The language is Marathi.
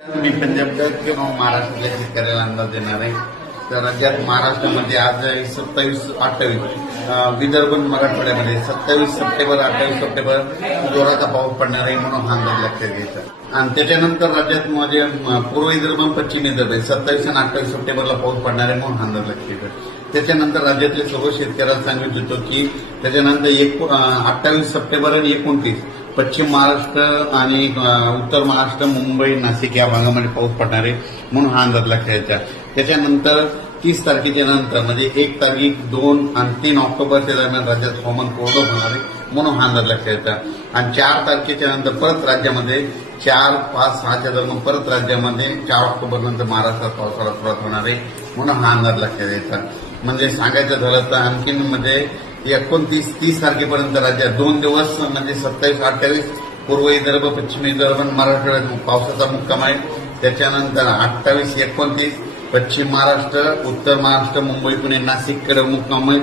मी पंजाबच्या किंवा महाराष्ट्रातल्या शेतकऱ्याला अंदाज देणार आहे. तर राज्यात महाराष्ट्रामध्ये आज 27-28 विदर्भ मराठवाड्यामध्ये 27 सप्टेंबर 28 सप्टेंबर जोराचा पाऊस पडणार आहे म्हणून हा अंदाज लक्षात घ्यायचा. आणि त्याच्यानंतर राज्यात म्हणजे पूर्व विदर्भ आणि पश्चिम विदर्भ 27 आणि 28 सप्टेंबरला पाऊस पडणार आहे म्हणून हा अंदाज लक्षात घ्यायचा. त्याच्यानंतर राज्यातले सर्व शेतकऱ्यांना सांगत होतो की त्याच्यानंतर 28 सप्टेंबर आणि 29 पश्चिम महाराष्ट्र आणि उत्तर महाराष्ट्र मुंबई नाशिक या भागामध्ये पाऊस पडणार आहे म्हणून हा अंदाज लक्षात घ्यायचा. त्याच्यानंतर 30 तारखेच्या नंतर म्हणजे 1 तारीख 2 आणि 3 ऑक्टोबरच्या दरम्यान राज्यात हवामान कोरडं होणार आहे म्हणून हा अंदाज लक्षात घ्यायचा. आणि 4 तारखेच्या नंतर परत राज्यामध्ये 4, 5, 6च्या दरम्यान परत राज्यामध्ये 4 ऑक्टोबर नंतर महाराष्ट्रात पावसाला सुरुवात होणार आहे म्हणून हा अंदाज लक्षात घ्यायचा. म्हणजे सांगायचं झालं तर आणखीन म्हणजे 29-30 तारखेपर्यंत राज्यात 2 दिवस म्हणजे 27-28 पूर्व विदर्भ पश्चिम विदर्भ मराठवाड्यात पावसाचा मुक्काम आहे. त्याच्यानंतर 28-29 पश्चिम महाराष्ट्र उत्तर महाराष्ट्र मुंबई पुणे नाशिककडे मुक्काम आहे.